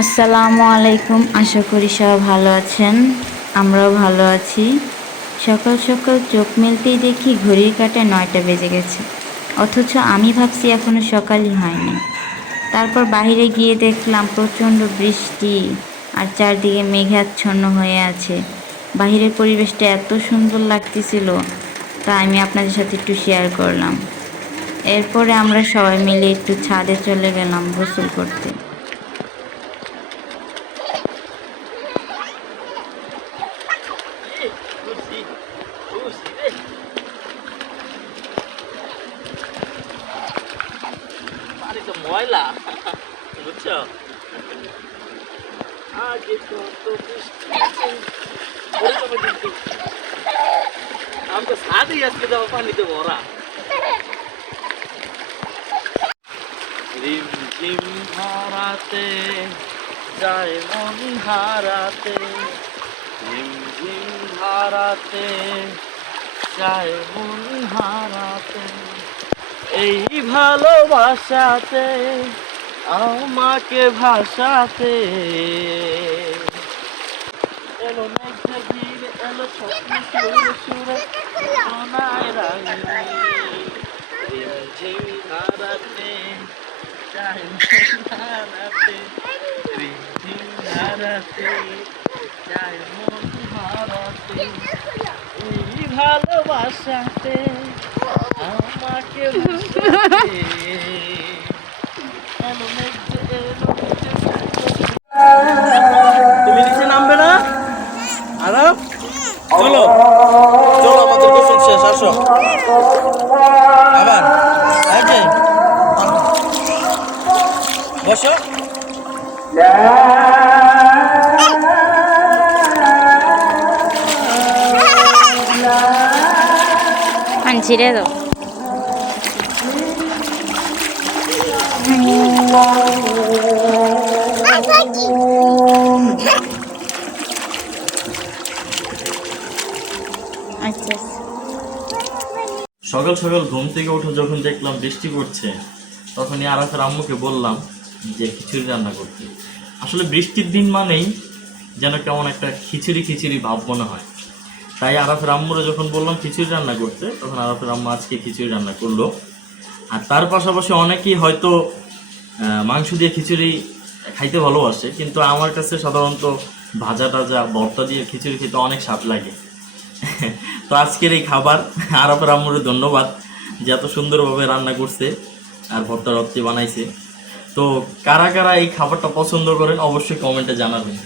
আসসালামু আলাইকুম। আশা করি সবাই ভালো আছেন, আমরাও ভালো আছি। সকাল সকাল চোখ মেলতেই দেখি ঘড়ির কাঁটায় 9টা বেজে গেছে, অথচ আমি ভাবছি এখনো সকালই হয়নি। তারপর বাইরে গিয়ে দেখলাম প্রচণ্ড বৃষ্টি আর চারদিকে মেঘাচ্ছন্ন হয়ে আছে। বাহিরের পরিবেশটা এত সুন্দর লাগতেছিল, তা আমি আপনাদের সাথে একটু শেয়ার করলাম। এরপরে আমরা সবাই মিলে একটু ছাদে চলে গেলাম গোসল করতে। পানি তো ময়লা, বুঝছো? আগে কত বৃষ্টি কিন্তু আমি তো ছাদই আজকে যাবো পানিতে ভরা। রিম ঝিম ধারাতে যায় মন হারাতে, রিম ঝিম ধারাতে যায় মন হারাতে, এই ভালোবাসাতে আমাকে ভাসাতে এলো মেঘে ভিড়, এলো স্বপ্ন সুরে সুরে সোনায় রাঙিনী, রিমঝিম ধারাতে যায় মন হারাতে, রিমঝিম ধারাতে যায় মন হারাতে, এই ভালোবাসাতে আমাকে ভাসাতে এলো মেঘে এলো মেঘে। তুমি নিচে নামবে না? আরব চলো চলো, আমাদের গোসল শেষ, আসো আবার। এই যে বসো। ছিঁড়ে দাও। আচ্ছা, সকাল সকাল ঘুম থেকে উঠে যখন দেখলাম বৃষ্টি পড়ছে, তখনই আরাফের আম্মুকে বললাম যে খিচুড়ি রান্না করতে। আসলে বৃষ্টির দিন মানেই যেন কেমন একটা খিচুড়ি খিচুড়ি ভাব মনে হয়। তাই আরাফের আম্মুরে যখন বললাম খিচুড়ি রান্না করতে, তখন আরাফের আম্মু আজকে খিচুড়ি রান্না করলো। আর তার পাশাপাশি অনেকেই হয়তো মাংস দিয়ে খিচুড়ি খাইতে ভালোবাসে, কিন্তু আমার কাছে সাধারণত ভাজা টাজা ভর্তা দিয়ে খিচুড়ি খেতে অনেক স্বাদ লাগে। তো আজকের এই খাবার আরাফের আম্মুরে ধন্যবাদ যে এত সুন্দরভাবে রান্না করছে আর ভর্তা রত্তি বানাইছে। তো কারা কারা এই খাবারটা পছন্দ করেন অবশ্যই কমেন্টে জানাবেন।